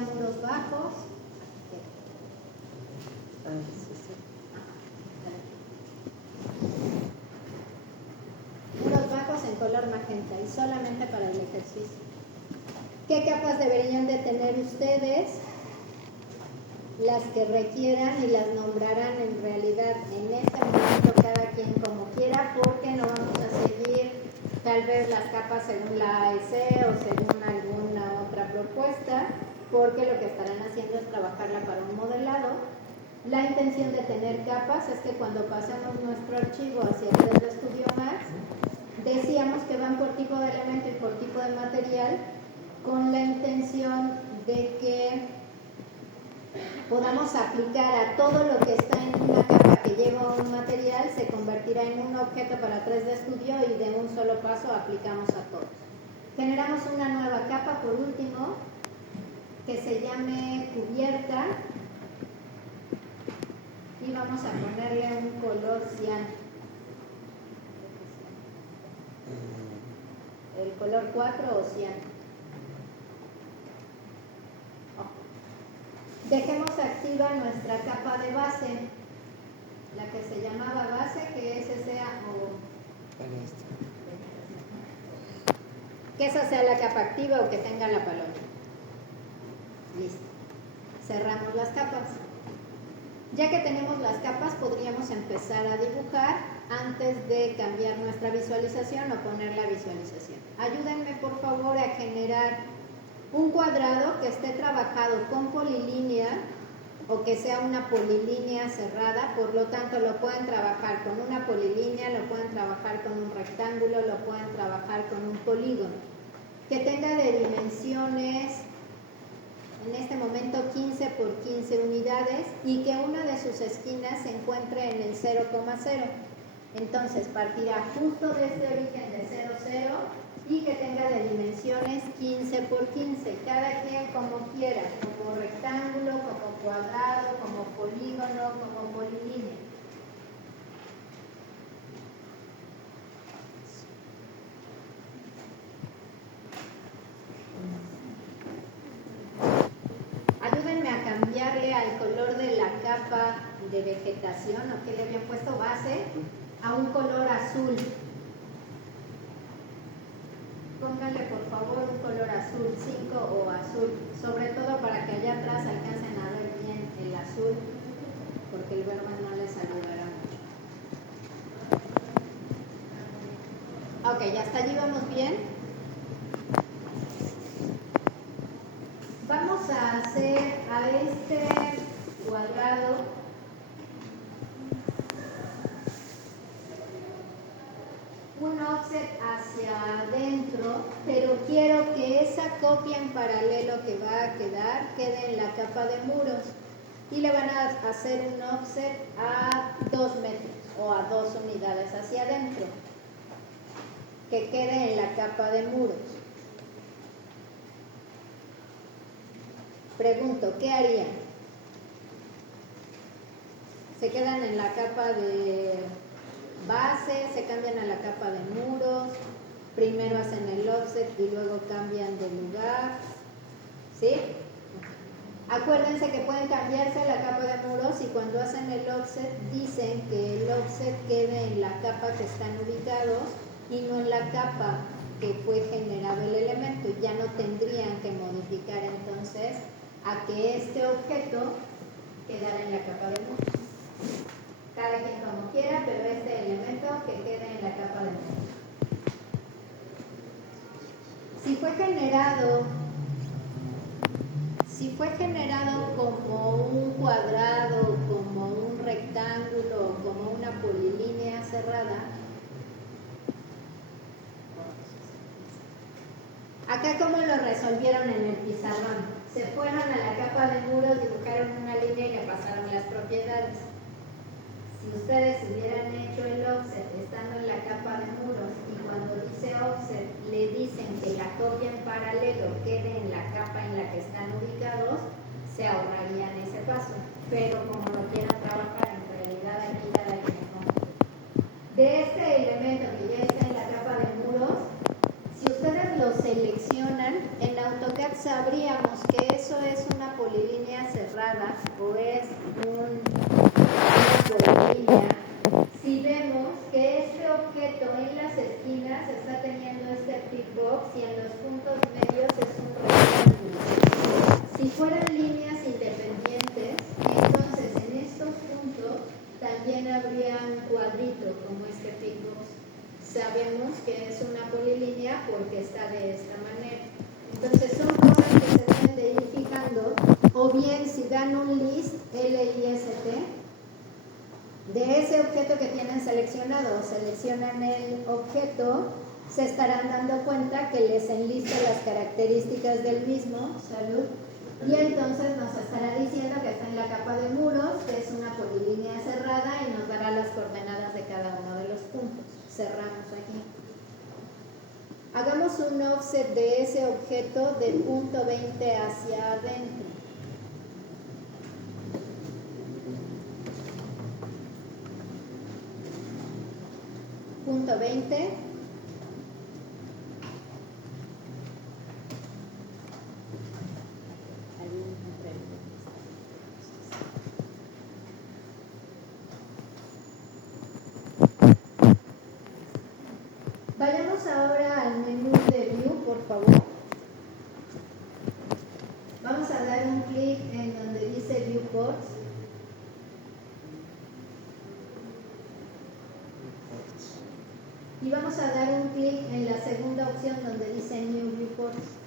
muros bajos. Muros bajos en color magenta y solamente para el ejercicio. ¿Qué capas deberían de tener ustedes? Las que requieran, y las nombrarán en realidad en este momento cada quien como quiera, porque no vamos a seguir tal vez las capas según la AEC o según alguna otra propuesta, porque lo que estarán haciendo es trabajarla para un modelado. La intención de tener capas es que cuando pasemos nuestro archivo hacia el de estudio más, decíamos que van por tipo de elemento y por tipo de material, con la intención de que podamos aplicar a todo lo que está en una capa que lleva un material, se convertirá en un objeto para 3D Studio y de un solo paso aplicamos a todos. Generamos una nueva capa por último que se llame cubierta y vamos a ponerle un color cian. El color 4 o cian. Dejemos activa nuestra capa de base, la que se llamaba base, que ese sea que esa sea la capa activa o que tenga la paloma. Listo. Cerramos las capas. Ya que tenemos las capas, podríamos empezar a dibujar antes de cambiar nuestra visualización o poner la visualización. Ayúdenme por favor a generar un cuadrado que esté trabajado con polilínea o que sea una polilínea cerrada, por lo tanto lo pueden trabajar con una polilínea, lo pueden trabajar con un rectángulo, lo pueden trabajar con un polígono, que tenga de dimensiones en este momento 15 por 15 unidades y que una de sus esquinas se encuentre en el 0,0. Entonces partirá justo de este origen de 0, 0 y que tenga de dimensiones 15 por 15, cada quien como quiera, como rectángulo, como cuadrado, como polígono, como polilínea. Ayúdenme a cambiarle al color de la capa de vegetación, o que le habían puesto base, a un color azul. Pónganle por favor un color azul 5 o azul, sobre todo para que allá atrás alcancen a ver bien el azul, porque el verde no les ayudará mucho. Ok, hasta allí vamos bien. Vamos a hacer a este cuadrado un offset hacia adentro, pero quiero que esa copia en paralelo que va a quedar quede en la capa de muros y le van a hacer un offset a 2 metros o a 2 unidades hacia adentro, que quede en la capa de muros. Pregunto, ¿qué harían? ¿Se quedan en la capa de base, se cambian a la capa de muros, primero hacen el offset y luego cambian de lugar? ¿Sí? Acuérdense que pueden cambiarse a la capa de muros y cuando hacen el offset dicen que el offset quede en la capa que están ubicados y no en la capa que fue generado el elemento. Ya no tendrían que modificar entonces a que este objeto quedara en la capa de muros. Cada quien como quiera, pero este elemento que quede en la capa de muros. Si fue generado como un cuadrado, como un rectángulo, como una polilínea cerrada, acá cómo lo resolvieron en el pizarrón. Se fueron a la capa de muros, dibujaron una línea y le pasaron las propiedades. Si ustedes hubieran hecho el offset estando en la capa de muros y cuando dice offset le dicen que la copia en paralelo quede en la capa en la que están ubicados, se ahorrarían ese paso. Pero como lo quieran trabajar, en realidad aquí cada quien como. De este elemento que ya está en la capa de muros, si ustedes lo seleccionan, en AutoCAD sabríamos que eso es una polilínea cerrada o es una polilínea si vemos que este objeto en las esquinas está teniendo este pitbox y en los puntos medios es un rectángulo. Si fueran líneas independientes, entonces en estos puntos también habría un cuadrito como este pitbox. Sabemos que es una polilínea porque está de esta manera. Entonces son cosas que se deben de ir fijando, o bien si dan un list, LIST, de ese objeto que tienen seleccionado, o seleccionan el objeto, se estarán dando cuenta que les enlista las características del mismo, salud, y entonces nos estará diciendo que está en la capa de muros, que es una polilínea cerrada y nos dará las coordenadas de cada uno de los puntos. Cerramos aquí. Hagamos un offset de ese objeto del punto 20 hacia adentro. Punto 20. Vayamos ahora al menú de View, por favor. Vamos a dar un clic en donde dice Viewports. Y vamos a dar un clic en la segunda opción donde dice New Viewports.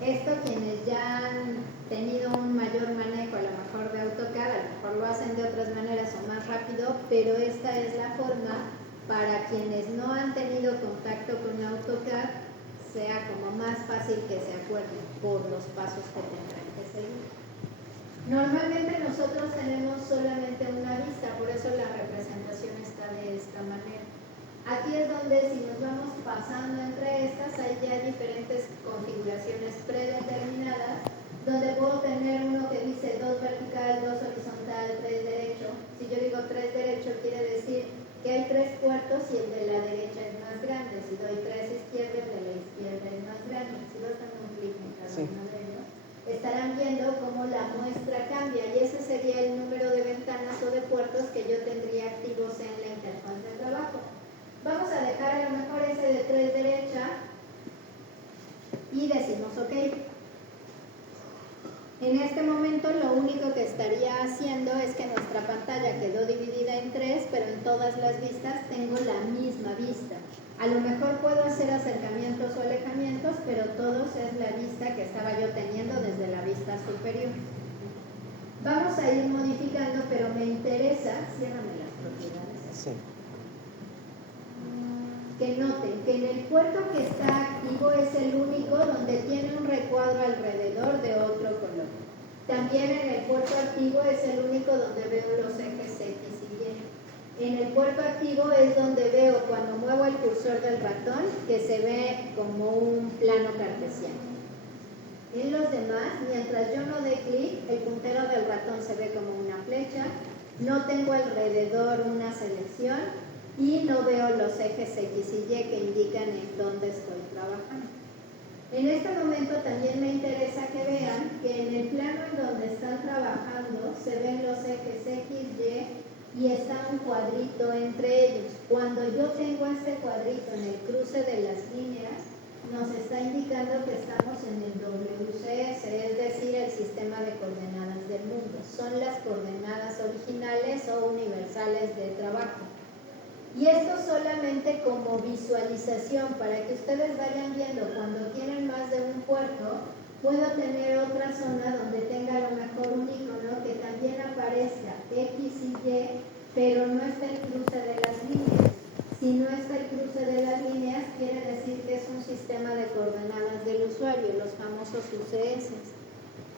Esto quienes ya han tenido un mayor manejo a lo mejor de AutoCAD, a lo mejor lo hacen de otras maneras o más rápido, pero esta es la forma para quienes no han tenido contacto con AutoCAD, sea como más fácil que se acuerden por los pasos que tendrán que seguir. Normalmente nosotros tenemos solamente una vista, por eso la representación está de esta manera. Aquí es donde si nos vamos pasando entre estas, hay ya diferentes configuraciones predeterminadas, donde puedo tener uno que dice 2 vertical, 2 horizontal, 3 derecho. Si yo digo 3 derecho, quiere decir que hay 3 puertos y el de la derecha es más grande. Si doy 3 izquierda, el de la izquierda es más grande. Si doy un clic en cada uno de ellos, estarán viendo cómo la muestra cambia y ese sería el número de ventanas o de puertos que yo tendría activos en la interfaz de trabajo. Vamos a dejar a lo mejor ese de 3 derecha y decimos OK. En este momento lo único que estaría haciendo es que nuestra pantalla quedó dividida en 3, pero en todas las vistas tengo la misma vista. A lo mejor puedo hacer acercamientos o alejamientos, pero todos es la vista que estaba yo teniendo desde la vista superior. Vamos a ir modificando, pero me interesa, ciérrame las propiedades. Sí. Que noten que en el puerto que está activo es el único donde tiene un recuadro alrededor de otro color. También en el puerto activo es el único donde veo los ejes X y Y. En el puerto activo es donde veo cuando muevo el cursor del ratón que se ve como un plano cartesiano. En los demás, mientras yo no dé clic, el puntero del ratón se ve como una flecha, no tengo alrededor una selección y no veo los ejes X y Y que indican en dónde estoy trabajando. En este momento también me interesa que vean que en el plano en donde están trabajando se ven los ejes X, Y está un cuadrito entre ellos. Cuando yo tengo este cuadrito en el cruce de las líneas, nos está indicando que estamos en el WCS, es decir, el sistema de coordenadas del mundo. Son las coordenadas originales o universales de trabajo. Y esto solamente como visualización, para que ustedes vayan viendo cuando tienen más de un puerto, puedo tener otra zona donde tenga a lo mejor un icono que también aparezca X y Y, pero no está el cruce de las líneas. Si no está el cruce de las líneas, quiere decir que es un sistema de coordenadas del usuario, los famosos UCS.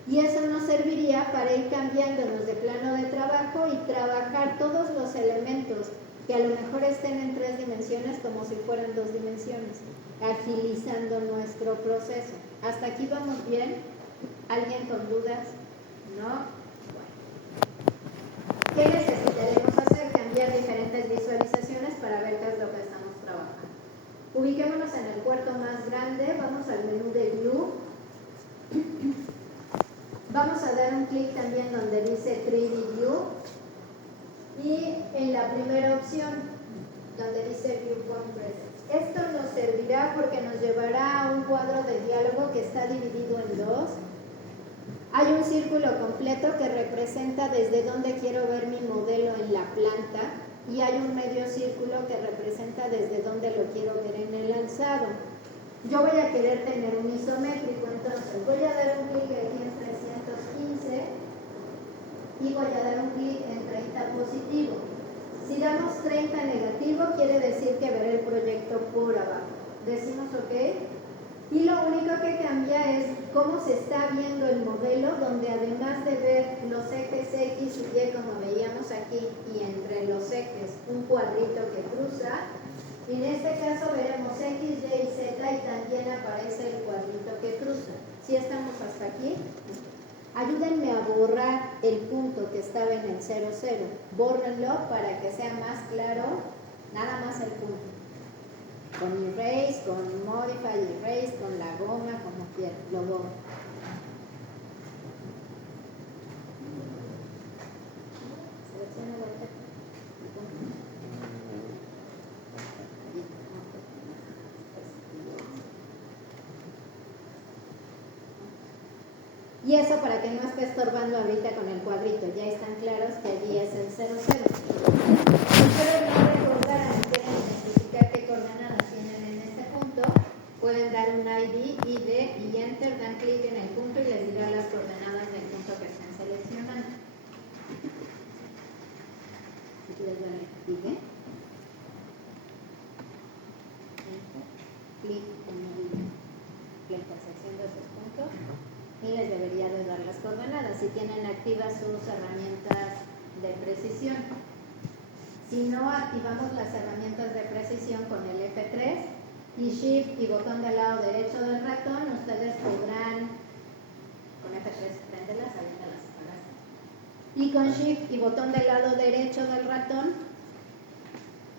Y eso nos serviría para ir cambiándonos de plano de trabajo y trabajar todos los elementos que a lo mejor estén en 3 dimensiones como si fueran 2 dimensiones, agilizando nuestro proceso. ¿Hasta aquí vamos bien? ¿Alguien con dudas? ¿No? Bueno. ¿Qué necesitaremos hacer? Cambiar diferentes visualizaciones para ver qué es lo que estamos trabajando. Ubiquémonos en el puerto más grande, vamos al menú de View la primera opción, donde dice Viewpoint Presence. Esto nos servirá porque nos llevará a un cuadro de diálogo que está dividido en dos. Hay un círculo completo que representa desde dónde quiero ver mi modelo en la planta y hay un medio círculo que representa desde dónde lo quiero ver en el alzado. Yo voy a querer tener un isométrico, entonces voy a dar un clic aquí en 315 y voy a dar un clic en 30 positivo. Si damos 30 negativo, quiere decir que veré el proyecto por abajo. Decimos OK. Y lo único que cambia es cómo se está viendo el modelo, donde además de ver los ejes X y Y como veíamos aquí, y entre los ejes un cuadrito que cruza, en este caso veremos X, Y y Z y también aparece el cuadrito que cruza. ¿Sí estamos hasta aquí? Ayúdenme a borrar el punto que estaba en el 00. Bórrenlo para que sea más claro, nada más el punto. Con erase, con modify, erase, con la goma, como quieran, lo borro. Selecciona la tecla. Y eso para que no esté estorbando ahorita con el cuadrito, ya están claros que allí es el 00. Ustedes no recordarán, quieren identificar qué coordenadas tienen en este punto, pueden dar un ID, ID y Enter, dan clic en el punto y les dirá las coordenadas del punto que están seleccionando. Aquí les dan ID, Enter, clic en la intersección de esos puntos y les debería de dar las coordenadas si tienen activas sus herramientas de precisión. Si no, activamos las herramientas de precisión con el F3 y Shift y botón del lado derecho del ratón, ustedes podrán, con F3 préndelas, ahorita las apagaste, y con Shift y botón del lado derecho del ratón,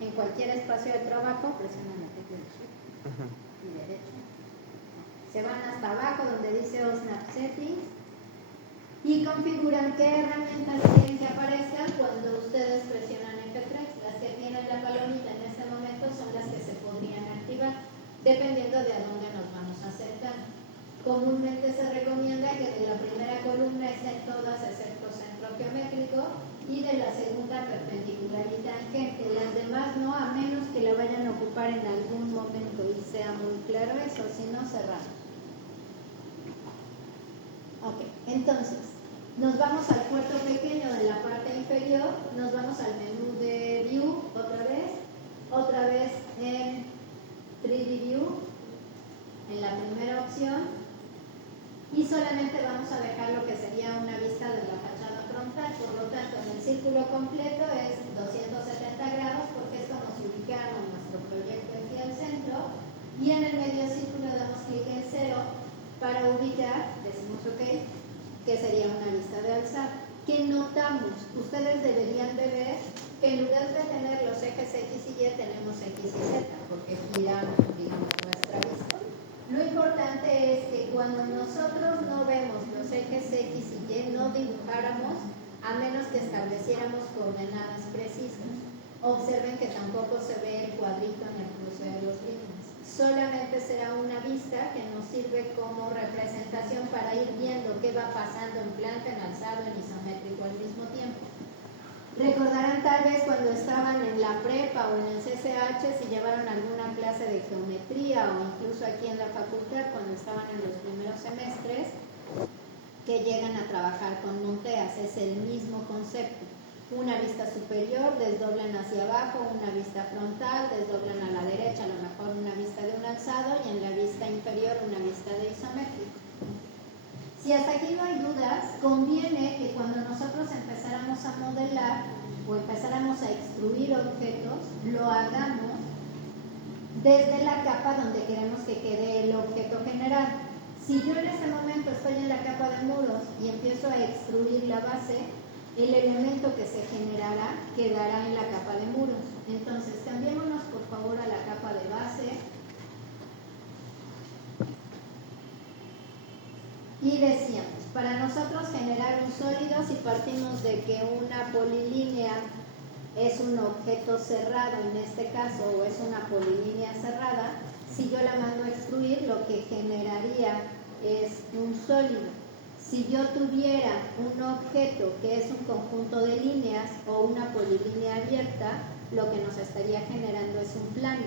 en cualquier espacio de trabajo, presionan la tecla de Shift y derecho. Se van hasta abajo donde dice OSNAP Settings y configuran qué herramientas quieren que aparezcan cuando ustedes presionan F3. Las que tienen la palomita en este momento son las que se podrían activar, dependiendo de a dónde nos vamos a acercar. Comúnmente se recomienda que de la primera columna estén todas excepto centro geométrico y de la segunda perpendicular y tangente. Las demás no, a menos que la vayan a ocupar en algún momento y sea muy claro eso, si no, cerramos. Ok, entonces, nos vamos al puerto pequeño de la parte inferior, nos vamos al menú de View otra vez en 3D View, en la primera opción, y solamente vamos a dejar lo que sería una vista de la fachada frontal. Por lo tanto, en el círculo completo es 270 grados porque es como si ubicáramos nuestro proyecto aquí al centro, y en el medio círculo damos clic en 0 para ubicar, decimos OK, que sería una vista de alzar. ¿Qué notamos? Ustedes deberían de ver que en lugar de tener los ejes X y Y, tenemos X y Z, porque giramos, digamos, nuestra vista. Lo importante es que cuando nosotros no vemos los ejes X y Y, no dibujáramos a menos que estableciéramos coordenadas precisas. Observen que tampoco se ve el cuadrito en el cruce de los líneas. Solamente será una vista que nos sirve como representación para ir viendo qué va pasando en planta, en alzado, en isométrico al mismo tiempo. Recordarán tal vez cuando estaban en la prepa o en el CCH si llevaron alguna clase de geometría o incluso aquí en la facultad cuando estaban en los primeros semestres que llegan a trabajar con monteas. Es el mismo concepto. Una vista superior, desdoblan hacia abajo, una vista frontal, desdoblan a la derecha, a lo mejor una vista de un alzado y en la vista inferior una vista de isométrico. Si hasta aquí no hay dudas, conviene que cuando nosotros empezáramos a modelar o empezáramos a extruir objetos, lo hagamos desde la capa donde queremos que quede el objeto general. Si yo en este momento estoy en la capa de muros y empiezo a extruir la base, el elemento que se generará quedará en la capa de muros. Entonces, cambiémonos por favor a la capa de base. Y decíamos, para nosotros generar un sólido, si partimos de que una polilínea es un objeto cerrado en este caso, o es una polilínea cerrada, si yo la mando a extruir, lo que generaría es un sólido. Si yo tuviera un objeto que es un conjunto de líneas o una polilínea abierta, lo que nos estaría generando es un plano.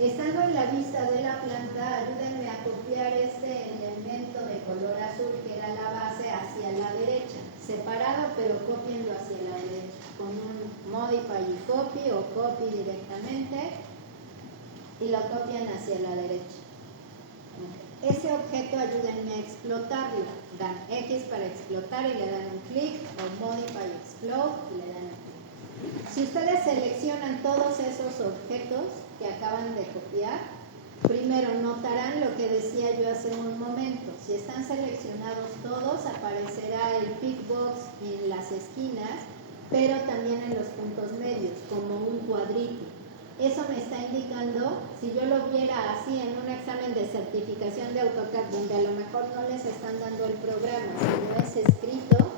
Estando en la vista de la planta, ayúdenme a copiar este elemento de color azul que era la base hacia la derecha, separado pero copiando hacia la derecha, con un modify y copy o copy directamente y lo copian hacia la derecha. Ese objeto ayúdenme a explotarlo, dan X para explotar y le dan un clic, o modify explode y le dan un clic. Si ustedes seleccionan todos esos objetos que acaban de copiar, primero notarán lo que decía yo hace un momento. Si están seleccionados todos, aparecerá el pickbox en las esquinas, pero también en los puntos medios, como un cuadrito. Eso me está indicando, si yo lo viera así en un examen de certificación de AutoCAD, donde a lo mejor no les están dando el programa, sino es escrito,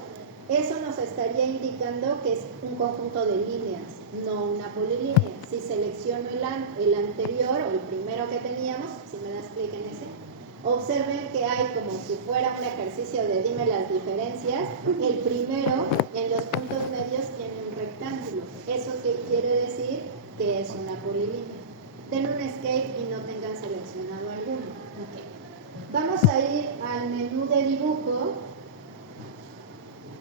eso nos estaría indicando que es un conjunto de líneas, no una polilínea. Si selecciono el anterior o el primero que teníamos, si me das clic en ese, observen que hay como si fuera un ejercicio de dime las diferencias. El primero en los puntos medios tiene un rectángulo. ¿Eso qué quiere decir? Que es una polilínea. Den un escape y no tengan seleccionado alguno. Okay. Vamos a ir al menú de dibujo.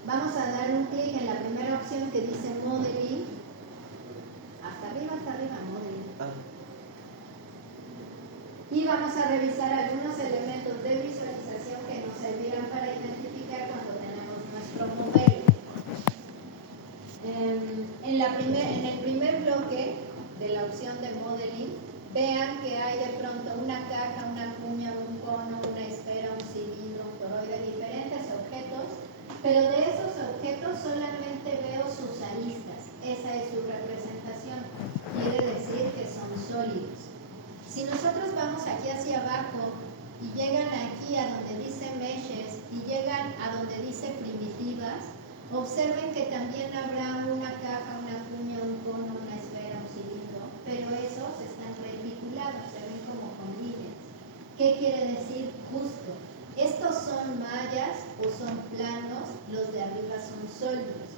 Vamos a dar un clic en la primera opción que dice Modeling. Hasta arriba, Modeling. Y vamos a revisar algunos elementos de visualización que nos servirán para identificar cuando tenemos nuestro modelo. En el primer bloque de la opción de Modeling, vean que hay de pronto una caja, una cuña, un cono, una esfera, un cilindro, un toroide, diferentes objetos, pero de esos objetos solamente veo sus aristas. Esa es su representación. Quiere decir que son sólidos. Si nosotros vamos aquí hacia abajo y llegan aquí a donde dice Meshes y llegan a donde dice Primitivas, observen que también habrá una caja, una cuña, un cono, una esfera, un cilindro, pero esos están reticulados, se ven como con líneas. ¿Qué quiere decir justo? Estos son mallas o son planos, los de arriba son sólidos.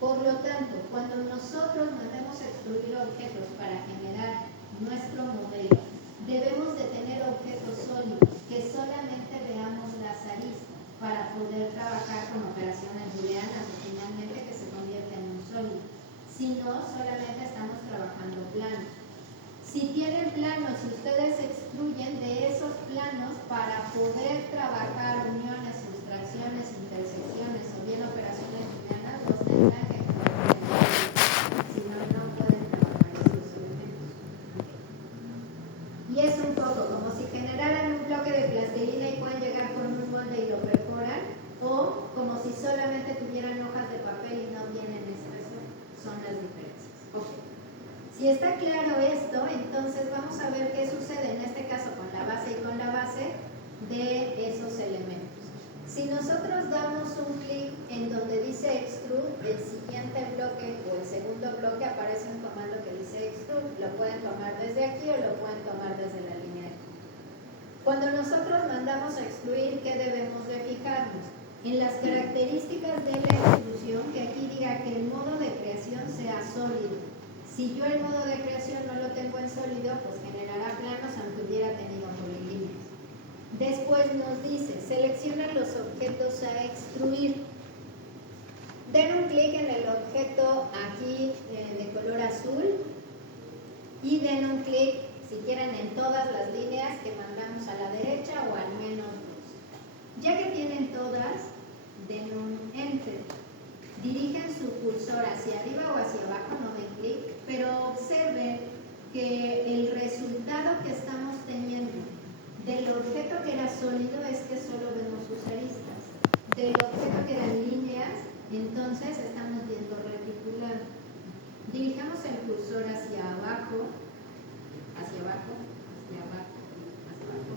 Por lo tanto, cuando nosotros mandemos a extruir objetos para generar nuestro modelo, debemos de tener objetos sólidos, que solamente veamos las aristas para poder trabajar con operaciones booleanas o finalmente que se convierta en un sólido. Si no, solamente estamos trabajando planos. Si tienen planos y ustedes extruyen de esos planos para poder trabajar uniones, sustracciones, intersecciones o bien operaciones booleanas, los tendrán que generar. Si no, no pueden trabajar esos elementos. Y es un poco como si generaran un bloque de plastilina y pueden llegar con un molde y lo perforan, o como si solamente tuvieran hojas de papel y no vienen expresos. Son las diferencias. Okay. Si está claro esto, entonces vamos a ver qué sucede en este caso con la base y con la base de esos elementos. Si nosotros damos un clic en donde dice Extrude, el siguiente bloque o el segundo bloque aparece un comando que dice Extrude. Lo pueden tomar desde aquí o lo pueden tomar desde la línea de tiempo. Cuando nosotros mandamos a extruir, ¿qué debemos de fijarnos? En las características de la extrusión, que aquí diga que el modo de creación sea sólido. Si yo el modo de creación no lo tengo en sólido, pues generará planos aunque hubiera tenido polilíneas. Después nos dice, selecciona los objetos a extruir. Den un clic en el objeto aquí de color azul y den un clic, si quieren, en todas las líneas que mandamos a la derecha o al menos dos. Ya que tienen todas, den un Enter. Dirigen su cursor hacia arriba o hacia abajo, no den clic, pero observen que el resultado que estamos teniendo del objeto que era sólido es que solo vemos sus aristas. Del objeto que eran líneas, entonces estamos viendo reticulado. Dirijamos el cursor hacia abajo, hacia abajo, hacia abajo, hacia abajo.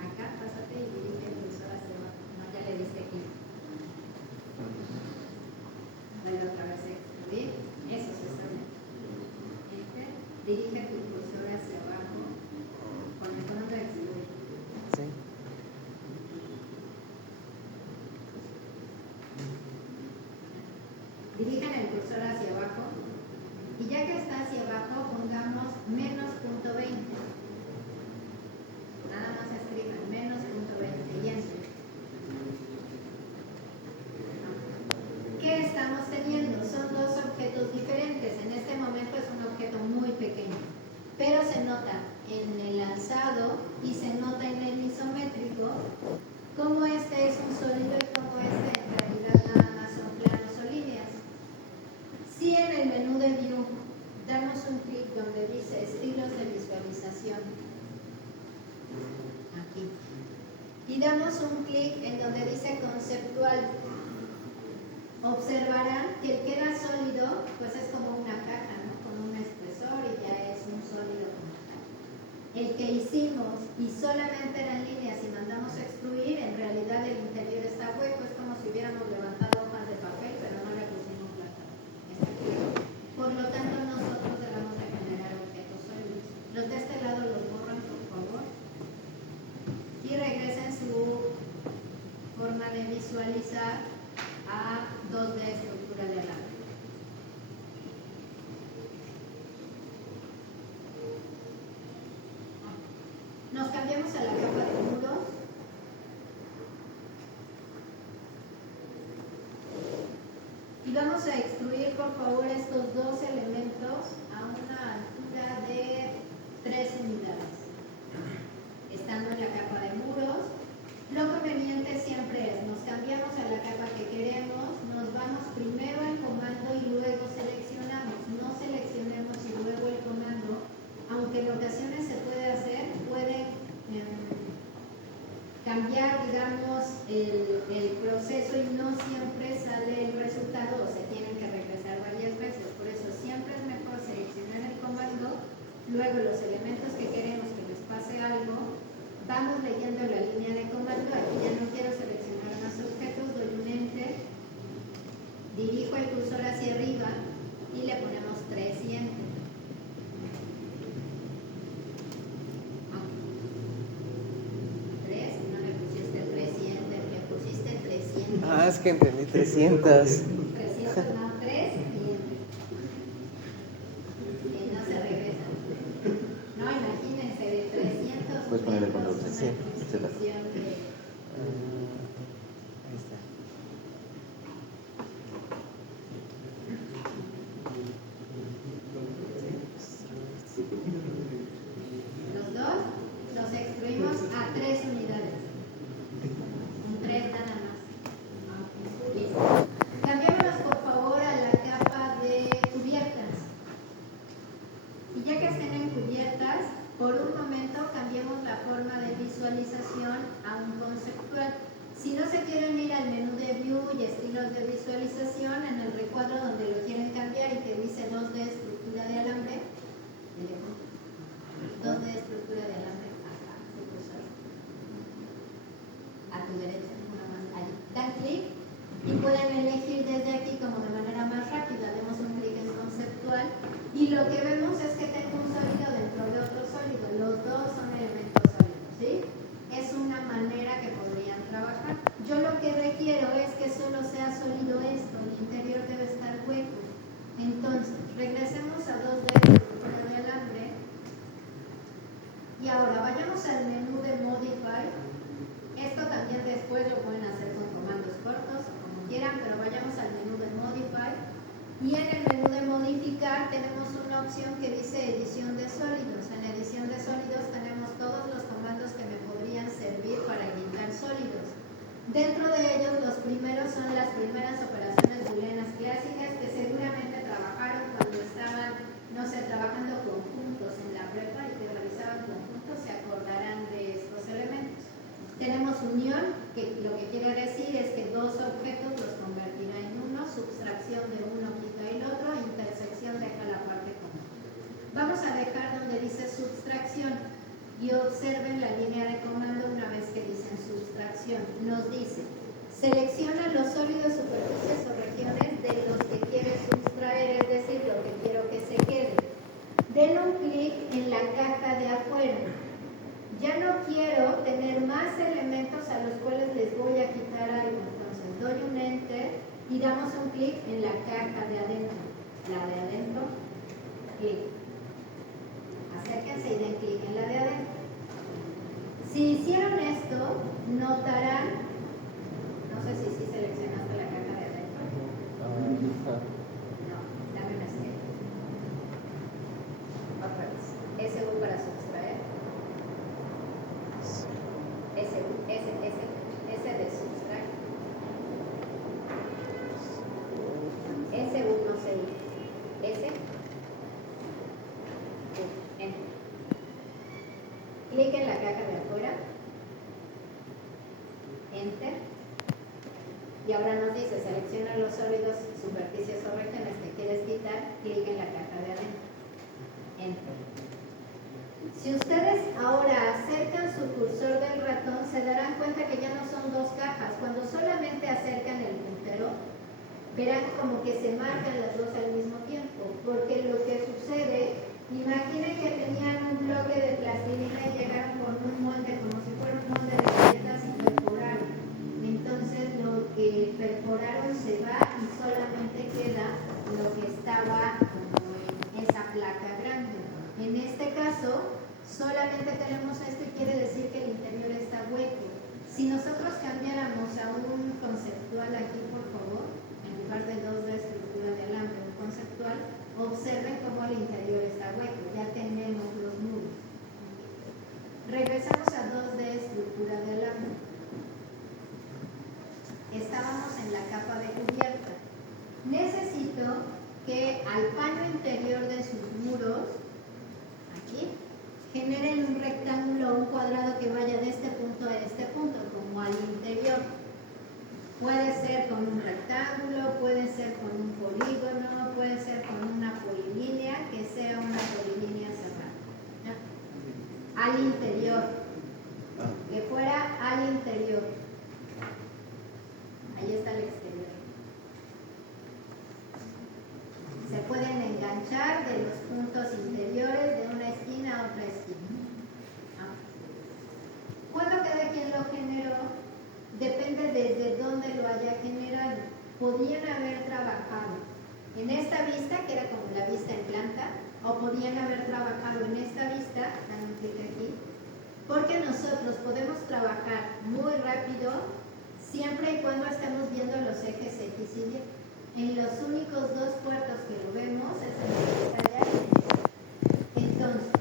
Acá, pásate y dirige el cursor hacia abajo. No, ya le diste clic. Dale otra vez extruir. Eso Dirige tu cursor hacia abajo con el tono de exhibir. Sí. Dirijan el cursor hacia abajo y ya que está hacia abajo pongamos menos punto 20. Nada más escriban menos punto 20 y enter. ¿Qué estamos teniendo? Son dos objetos diferentes. En este momento es un objeto muy pequeño, pero se nota en el lanzado y se nota en el isométrico cómo este es un sólido y cómo este en realidad nada más son planos o líneas. Si en el menú de View damos un clic donde dice estilos de visualización, aquí, y damos un clic en donde dice conceptual, observarán que el que era sólido pues es como una caja, ¿no? Con un espesor y ya es un sólido como tal. El que hicimos y solamente eran líneas y mandamos a extruir, en realidad el interior está hueco, es como si hubiéramos levantado hojas de papel pero no le pusimos plata. Por lo tanto nosotros debemos de generar objetos sólidos. Los de este lado los borran por favor y regresen su forma de visualizar a 2D estructura de alambre. Nos cambiamos a la capa de muros. Y vamos a extruir por favor estos dos elementos a una altura de 3 unidades. Estando en la capa de muros, lo conveniente siempre es, nos cambiamos a la capa que queremos, nos vamos primero al comando y luego seleccionamos. No seleccionemos y luego el comando, aunque en ocasiones se puede hacer, puede cambiar, digamos, el proceso y no siempre sale el resultado o se tienen que regresar varias veces. Por eso siempre es mejor seleccionar el comando, luego los elementos que queremos que les pase algo. Vamos leyendo la línea de comando, aquí ya no quiero seleccionar más objetos, doy un enter, dirijo el cursor hacia arriba y le ponemos 3 y enter. 3, no le pusiste 3 y enter, le pusiste 300. Ah, es que entendí 300. 300, no, 3 y enter. Y no se regresa. No, imagínense, de 300 puedes poner el control. Sí, se la- Ahí está. Los dos los extruimos a 3 unidades. Un 3 nada más. Listo. Cambiémonos por favor a la capa de cubiertas. Y ya que estén en cubiertas, por un momento cambiemos la forma de visualización a un conceptual. Si no se quieren ir al menú de View y estilos de visualización, en el recuadro donde lo quieren cambiar y que dice 2D estructura de alambre, 2D estructura de alambre, acá, su cursor. A tu derecha, nada más, allí. Dan clic y pueden elegir desde aquí como de manera más rápida. Demos un clic en conceptual y lo que vemos es que tengo un sólido dentro de otro sólido. Los dos son elementos sólidos, ¿sí? Es una manera que podrían trabajar. Yo lo que requiero es que solo sea sólido esto, el interior debe estar hueco. Entonces, regresemos a 2D estructura de alambre y ahora vayamos al menú de Modify. Esto también después lo pueden hacer con comandos cortos o como quieran, pero vayamos al menú de Modify y en el menú de Modificar tenemos una opción que dice Edición de Sólidos. En Edición de Sólidos tenemos todos los comandos que me podrían servir para guindar sólidos. Dentro de ellos los primeros son las primeras operaciones booleanas clásicas que seguramente trabajaron cuando estaban, no sé, trabajando conjuntos en la prepa y que realizaban conjuntos, se acordarán de estos elementos. Tenemos unión, que lo que quiere decir es que dos objetos los convertirá en uno, subtracción de uno quita el otro, intersección deja la parte común. Vamos a dejar donde dice subtracción y observen la línea de comando una vez que dicen subtracción. Nos dice, selecciona los sólidos, superficies o regiones de los que quieres sustraer, es decir, lo que quiero que se quede. den un clic en la caja de afuera. Ya no quiero tener más elementos a los cuales les voy a quitar algo. Entonces doy un enter y damos un clic en la caja de adentro. La de adentro, clic. Acérquense y den clic en la de adentro. Si hicieron esto, notarán, no sé si sí seleccionaste la caja de adentro. No, dame una esquina. Otra vez. SU para sustraer. S de sustraer. SU no se usa. S. Enter. Clic en la caja de afuera. Enter. Y ahora nos dice, selecciona los sólidos, superficies o regiones que quieres quitar, clic en la caja de adentro. Enter. Si ustedes ahora acercan su cursor del ratón, se darán cuenta que ya no son dos cajas. Cuando solamente acercan el puntero, verán como que se marcan las dos al mismo tiempo. Porque lo que sucede, imaginen que tenían un bloque de plastilina y llegaron con un molde, como si fuera un molde de galletas y perforaron. Entonces lo que perforaron se va y solamente queda lo que estaba como en esa placa grande. En este caso, solamente tenemos esto y quiere decir que el interior está hueco. Si nosotros cambiáramos a un conceptual aquí, por favor, en lugar de 2D estructura de alambre, un conceptual, observen cómo el interior está hueco. Ya tenemos los muros. Regresamos a 2D estructura de alambre. Estábamos en la capa de cubierta. Necesito que al paño interior de sus muros, aquí, generen un rectángulo o un cuadrado que vaya de este punto a este punto, como al interior. Puede ser con un rectángulo, puede ser con un polígono, puede ser con una polilínea, que sea una polilínea cerrada. ¿Ya? Al interior. Que fuera al interior. Ahí está el exterior. Se pueden enganchar de los puntos interiores de una esquina a otra esquina. ¿Cuándo cada quien lo generó? Depende desde dónde lo haya generado. Podían haber trabajado en esta vista, que era como la vista en planta, o podían haber trabajado en esta vista, dame un clic aquí, porque nosotros podemos trabajar muy rápido siempre y cuando estemos viendo los ejes X y Y. En los únicos dos puertos que lo vemos es en el que está allá. Entonces,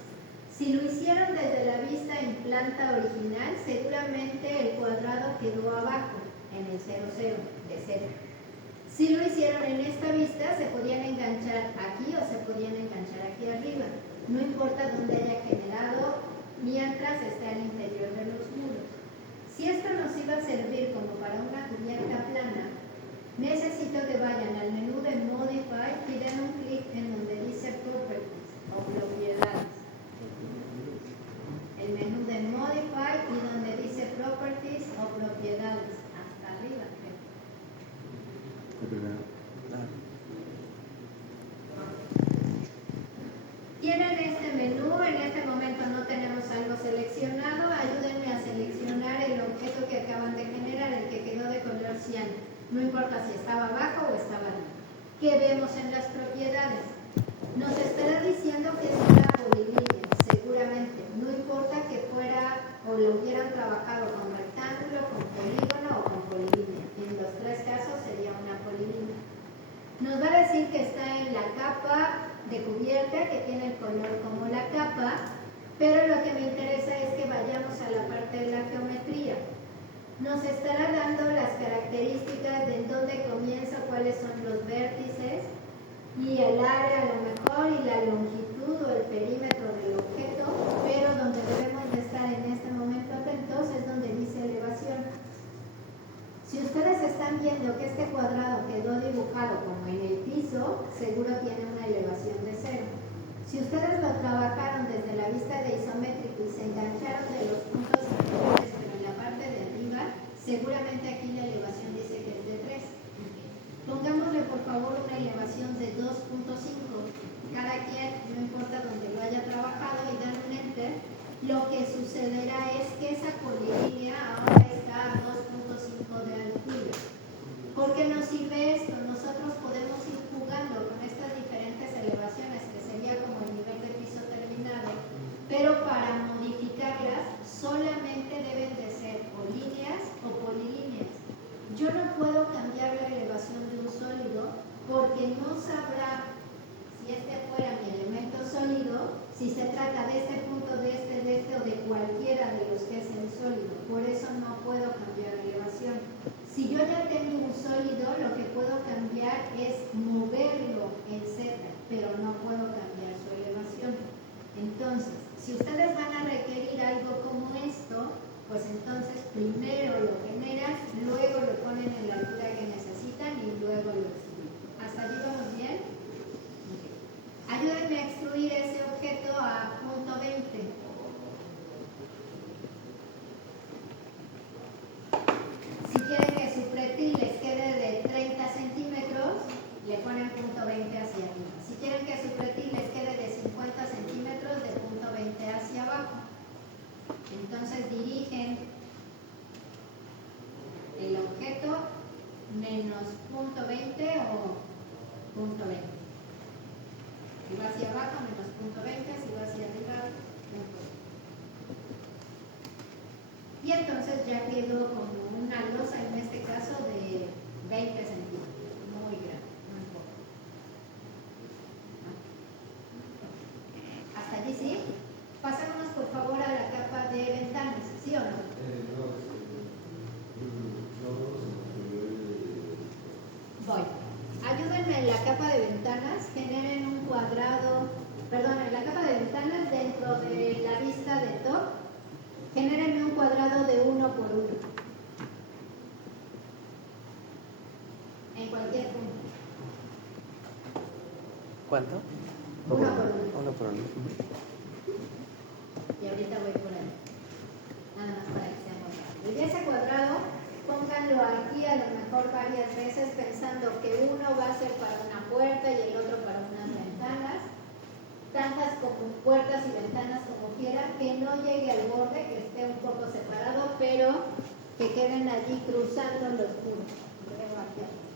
si lo hicieron desde la vista en planta original, seguramente el cuadrado quedó abajo, en el 0, 0, de 0. Si lo hicieron en esta vista, se podían enganchar aquí o se podían enganchar aquí arriba. No importa dónde haya generado, mientras esté al interior de los muros. Si esto nos iba a servir como para una cubierta plana, necesito que vayan al menú de Modify y den un clic en donde dice Properties o propiedades. El menú de Modify y donde dice Properties o propiedades. Hasta arriba, creo. Tienen este menú, en este momento no tenemos algo seleccionado, ayúdenme a seleccionar el objeto que acaban de generar, el que quedó de color cian. No importa si estaba abajo o estaba arriba. ¿Qué vemos en las propiedades? Nos estará diciendo que es una polilínea, seguramente. No importa que fuera o lo hubieran trabajado con rectángulo, con polígono o con polilínea. En los tres casos sería una polilínea. Nos va a decir que está en la capa de cubierta, que tiene el color como la capa, pero lo que me interesa es que vayamos a la parte de la geometría. Nos estará dando las características de dónde comienza, cuáles son los vértices y el área a lo mejor y la longitud o el perímetro del objeto, pero donde debemos de estar en este momento atentos es donde dice elevación. Si ustedes están viendo que este cuadrado quedó dibujado como en el piso, seguro tiene una elevación de 0. Si ustedes lo trabajaron desde la vista de isométrico y se engancharon de los puntos inferiores, pero en la parte de arriba, seguramente aquí la elevación dice que es de 3. Pongámosle por favor una elevación de 2.5. cada quien, no importa donde lo haya trabajado, y dan un enter, lo que sucederá es que esa polilínea ahora está a 2.5 de altura. ¿Por qué nos sirve esto? Nosotros podemos ir jugando con estas diferentes elevaciones, que sería como el nivel de piso terminado, pero para modificarlas solamente deben de ser o líneas o polilíneas. Yo no puedo cambiar la elevación de un sólido porque no sabrá, si este fuera mi elemento sólido, si se trata de este punto, de este o de cualquiera de los que es el sólido. Por eso no puedo cambiar la elevación. Si yo ya tengo un sólido, lo que puedo cambiar es moverlo en Z, pero no puedo cambiar su elevación. Entonces, si ustedes van a requerir algo como esto, pues entonces primero lo generan, luego lo ponen en la altura que necesitan y luego lo extruyen. ¿Hasta allí vamos bien? Ayúdenme a extruir ese objeto a punto 20. Si quieren que su pretil les quede de 30 centímetros, le ponen punto 20 hacia arriba. Si quieren que su pretil les quede de 50 centímetros, de punto 20 hacia abajo. Entonces dirigen el objeto menos punto 20 o punto 20. Si va hacia abajo, menos punto 20, si va hacia arriba, punto 20. Y entonces ya quedó como una losa, en este caso, de 20 centímetros. Muy grande, no importa. ¿Hasta allí sí? Pasémonos por favor a la capa de ventanas, ¿sí o no? Voy. Ayúdenme en la capa de ventanas, generen un cuadrado, en la capa de ventanas dentro de la vista de top, generen un cuadrado de 1 por 1. En cualquier punto. ¿Cuánto? 1 por 1. Uno por uno. Y ahorita voy por ahí. Nada más para que seamos rápidos. Y ese cuadrado, pónganlo aquí a lo mejor varias veces pensando que uno va a ser para una puerta y el otro para unas ventanas. Tantas como puertas y ventanas como quieran, que no llegue al borde, que esté un poco separado, pero que queden allí cruzando los puntos. Luego aquí atrás.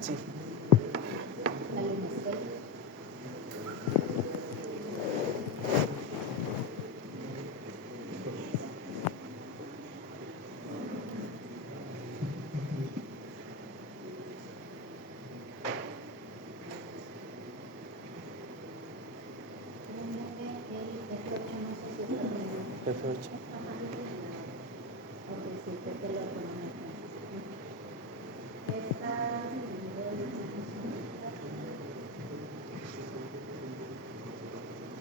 Sí. F8.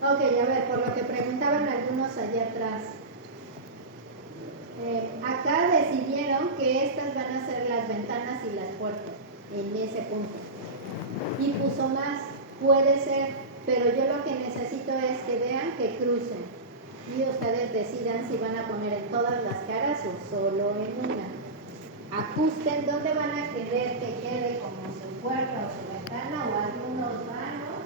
Ok, a ver, por lo que preguntaban algunos allá atrás. Acá decidieron que estas van a ser las ventanas y las puertas en ese punto. Y puso más, puede ser, pero yo lo que necesito es que vean que crucen y ustedes decidan si van a poner en todas las caras o solo en una. Ajusten dónde van a querer que quede como su puerta o su ventana o algunos vanos.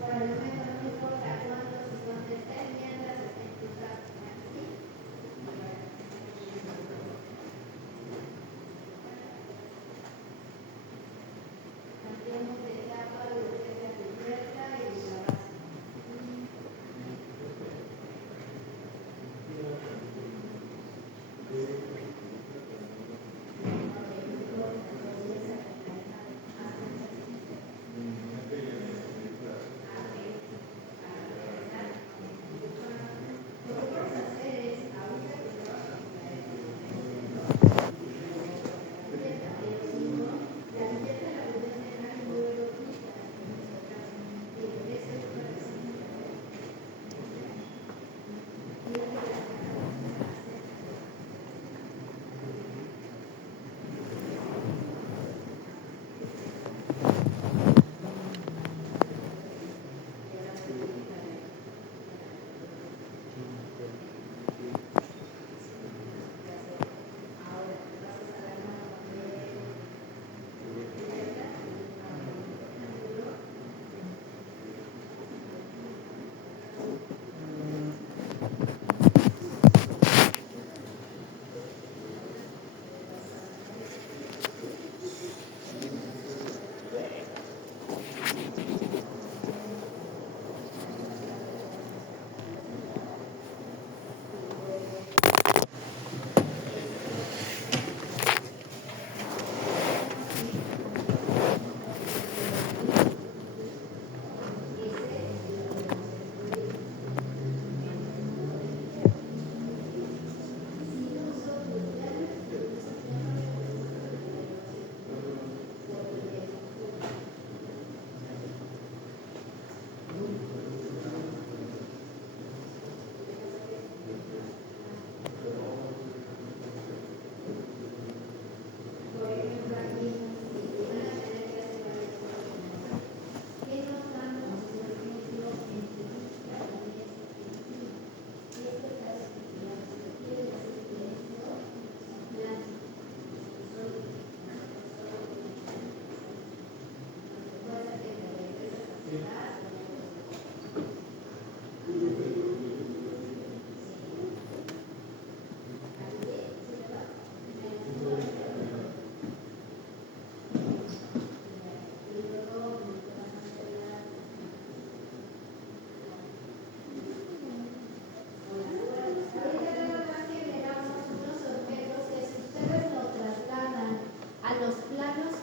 Por el momento no importa cuántos y dónde estén mientras estén cruzados aquí. Cambiemos de etapa de lo que es la cubierta y la base.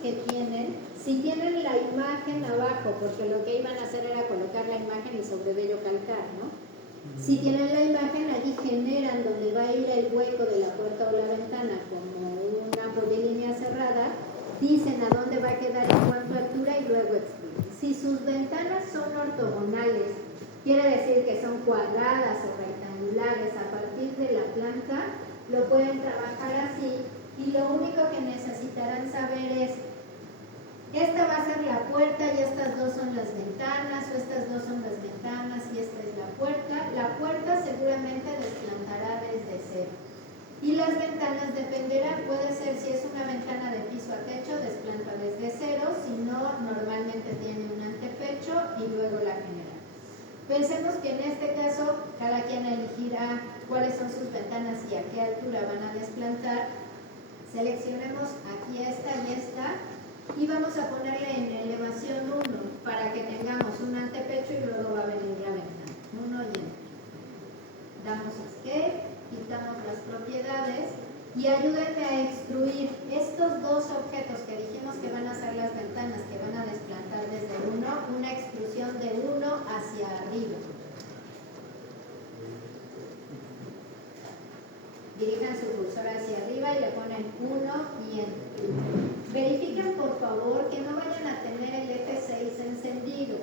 Que tienen, si tienen la imagen abajo, porque lo que iban a hacer era colocar la imagen y sobre ello calcar, ¿no? Si tienen la imagen, allí generan donde va a ir el hueco de la puerta o la ventana como una polilínea cerrada, dicen a dónde va a quedar en cuanto a altura y luego explican. Si sus ventanas son ortogonales, quiere decir que son cuadradas o rectangulares a partir de la planta, lo pueden trabajar así y lo único que necesitarán saber es: esta va a ser la puerta y estas dos son las ventanas, o estas dos son las ventanas y esta es la puerta. La puerta seguramente desplantará desde cero. Y las ventanas dependerán, puede ser si es una ventana de piso a techo, desplanta desde cero, si no, normalmente tiene un antepecho y luego la general. Pensemos que en este caso cada quien elegirá cuáles son sus ventanas y a qué altura van a desplantar. Seleccionemos aquí esta y esta. Y vamos a ponerle en elevación 1 para que tengamos un antepecho y luego va a venir la ventana. 1 y 1. Damos escape, quitamos las propiedades y ayúdenme a extruir estos dos objetos que dijimos que van a ser las ventanas que van a desplantar desde 1, una extrusión de 1 hacia arriba. Dirijan su cursor hacia arriba y le ponen 1 y Enter. Verifiquen por favor que no vayan a tener el F6 encendido.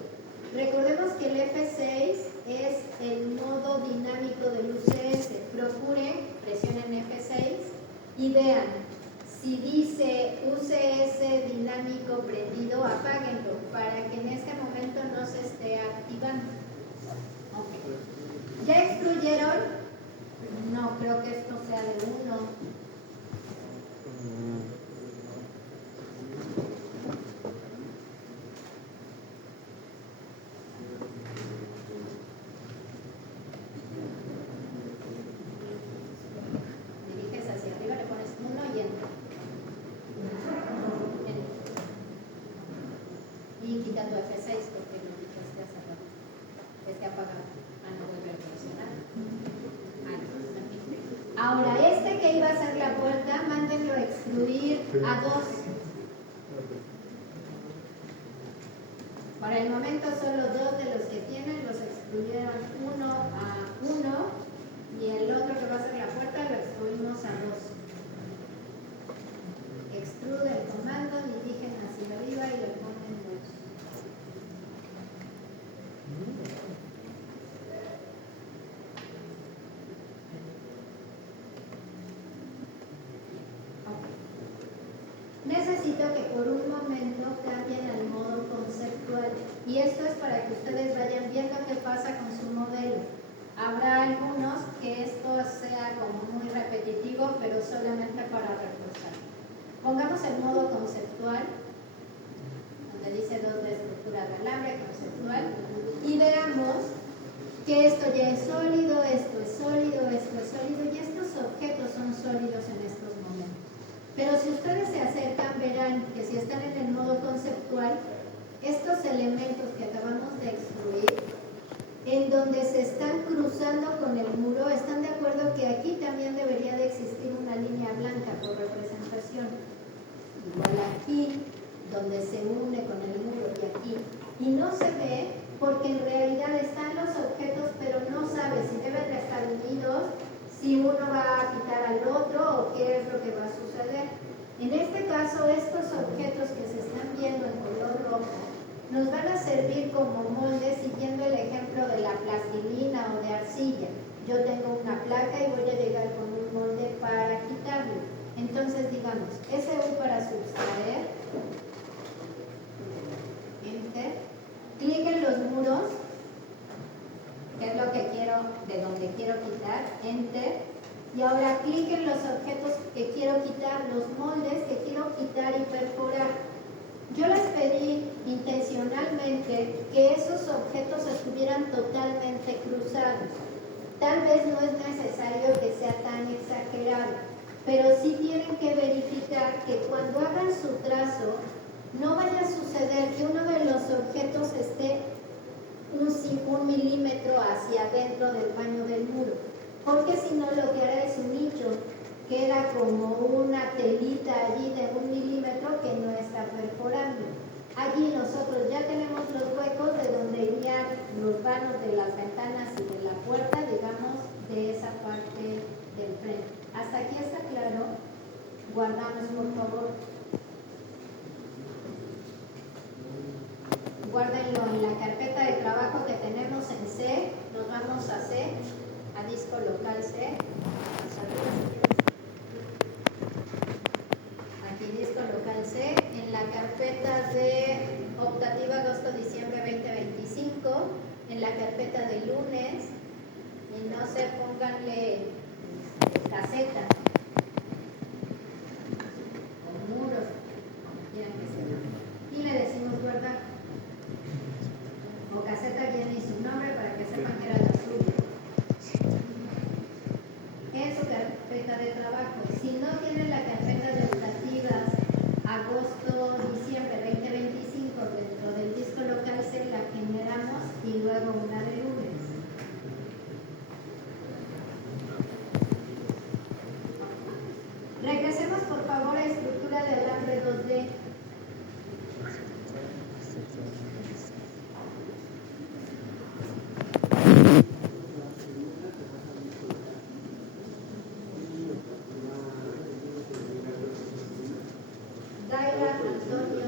Recordemos que el F6 es el modo dinámico del UCS. Procuren, presionen F6 y vean, si dice UCS dinámico prendido, apáguenlo para que en este momento que esto sea de 1. Diriges hacia arriba, le pones 1 y enter. Y quita tu F6 porque lo dijiste hace rato. Esté apagado. No vuelve a presionar. Ahora, este que iba a ser la puerta, mándenlo a extruir a 2. Para el momento solo 2 de los que tienen los extruyeron 1 a 1 y el otro que va a ser la puerta lo extruimos a 2. Extrude el comando, dirigen hacia arriba y le ponen 2. Necesito que por un momento cambien al modo conceptual y esto es para que ustedes vayan viendo qué pasa con su modelo. Habrá algunos que esto sea como muy repetitivo, pero solamente para reforzar. Pongamos el modo conceptual, donde dice 2D estructura de alambre, conceptual, y veamos que esto ya es sólido, esto es sólido, esto es sólido, y estos objetos son sólidos en estos momentos. Pero si ustedes se acercan, verán que si están en el modo conceptual, estos elementos que acabamos de extruir, en donde se están cruzando con el muro, están de acuerdo que aquí también debería de existir una línea blanca por representación. Igual aquí, donde se une con el muro y aquí. Y no se ve porque en realidad están los objetos, pero no sabe si deben de estar unidos, si uno va a quitar al otro o qué es lo que va a suceder. En este caso, estos objetos que se están viendo en color rojo nos van a servir como moldes siguiendo el ejemplo de la plastilina o de arcilla. Yo tengo una placa y voy a llegar con un molde para quitarlo. Entonces, digamos, SU para sustraer, Enter, clic en los muros, que es lo que quiero, de donde quiero quitar, Enter, y ahora clic en los objetos que quiero quitar, los moldes que quiero quitar y perforar. Yo les pedí intencionalmente que esos objetos estuvieran totalmente cruzados. Tal vez no es necesario que sea tan exagerado, pero sí tienen que verificar que cuando hagan su trazo, no vaya a suceder que uno de los objetos esté un milímetro hacia adentro del paño del muro, porque si no lo que hará es un nicho, queda como una telita allí de 1 milímetro que no está perforando. Allí nosotros ya tenemos los huecos de donde irían los vanos de las ventanas y de la puerta, digamos, de esa parte del frente. ¿Hasta aquí está claro? Guardamos, por favor. Guárdenlo en la carpeta de trabajo que tenemos en C. Nos vamos a C, a disco local C. Aquí disco local C, en la carpeta de optativa agosto-diciembre 2025, en la carpeta de lunes, y no se pónganle caseta o muros, como quieran que sea, y le decimos guardar. O caseta viene y su nombre para que sepan que era la suya. En su carpeta de trabajo. Si no tienen la carpeta de optativas agosto-diciembre 2025 dentro del disco local C, la generamos y luego una de lunes. Regresemos por favor a estructura de alambre 2D. Daira Antonio